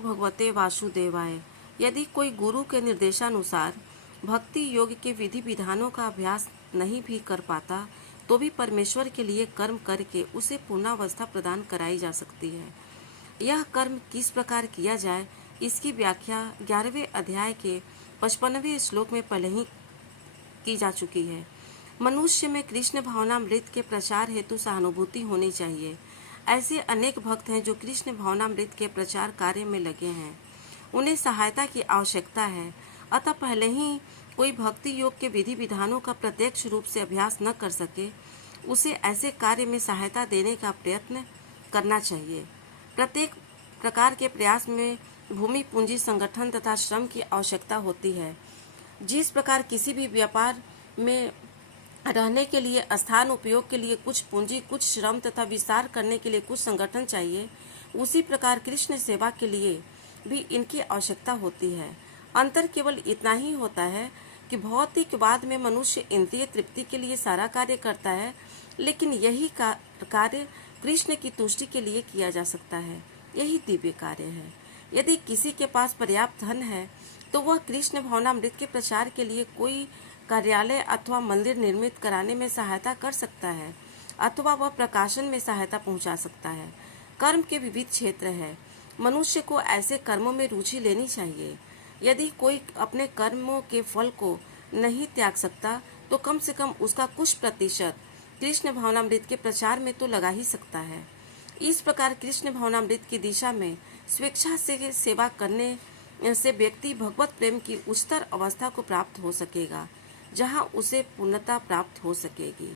भगवते वासुदेवाय। यदि कोई गुरु के निर्देशानुसार भक्ति योग के विधि विधानों का अभ्यास नहीं भी कर पाता तो भी परमेश्वर के लिए कर्म करके उसे पूर्णावस्था प्रदान कराई जा सकती है। यह कर्म किस प्रकार किया जाए इसकी व्याख्या 11वें अध्याय के 55वें श्लोक में पहले ही की जा चुकी है। मनुष्य में कृष्ण भावनामृत के प्रचार हेतु सहानुभूति होनी चाहिए। ऐसे अनेक भक्त हैं जो कृष्ण भावनामृत के प्रचार कार्य में लगे हैं, उन्हें सहायता की आवश्यकता है। अतः पहले ही कोई भक्ति योग के विधि विधानों का प्रत्यक्ष रूप से अभ्यास न कर सके, उसे ऐसे कार्य में सहायता देने का प्रयत्न करना चाहिए। प्रत्येक प्रकार के प्रयास में भूमि पूंजी संगठन तथा श्रम की आवश्यकता होती है। जिस प्रकार किसी भी व्यापार में रहने के लिए स्थान उपयोग के लिए कुछ पूंजी, कुछ श्रम तथा विस्तार करने के लिए कुछ संगठन चाहिए, उसी प्रकार कृष्ण सेवा के लिए भी इनकी आवश्यकता होती है। अंतर केवल इतना ही होता है कि भौतिकवाद में मनुष्य इंद्रिय तृप्ति के लिए सारा कार्य करता है, लेकिन यही कार्य कृष्ण की तुष्टि के लिए किया जा सकता है। यही दिव्य कार्य है। यदि किसी के पास पर्याप्त धन है तो वह कृष्ण भावनामृत के प्रचार के लिए कोई कार्यालय अथवा मंदिर निर्मित कराने में सहायता कर सकता है, अथवा वह प्रकाशन में सहायता पहुंचा सकता है। कर्म के विविध क्षेत्र है, मनुष्य को ऐसे कर्मों में रुचि लेनी चाहिए। यदि कोई अपने कर्मों के फल को नहीं त्याग सकता तो कम से कम उसका कुछ प्रतिशत कृष्ण भावनामृत के प्रचार में तो लगा ही सकता है। इस प्रकार कृष्ण भावनामृत की दिशा में स्वेच्छा से सेवा करने से व्यक्ति भगवत प्रेम की उच्चतर अवस्था को प्राप्त हो सकेगा, जहाँ उसे पूर्णता प्राप्त हो सकेगी।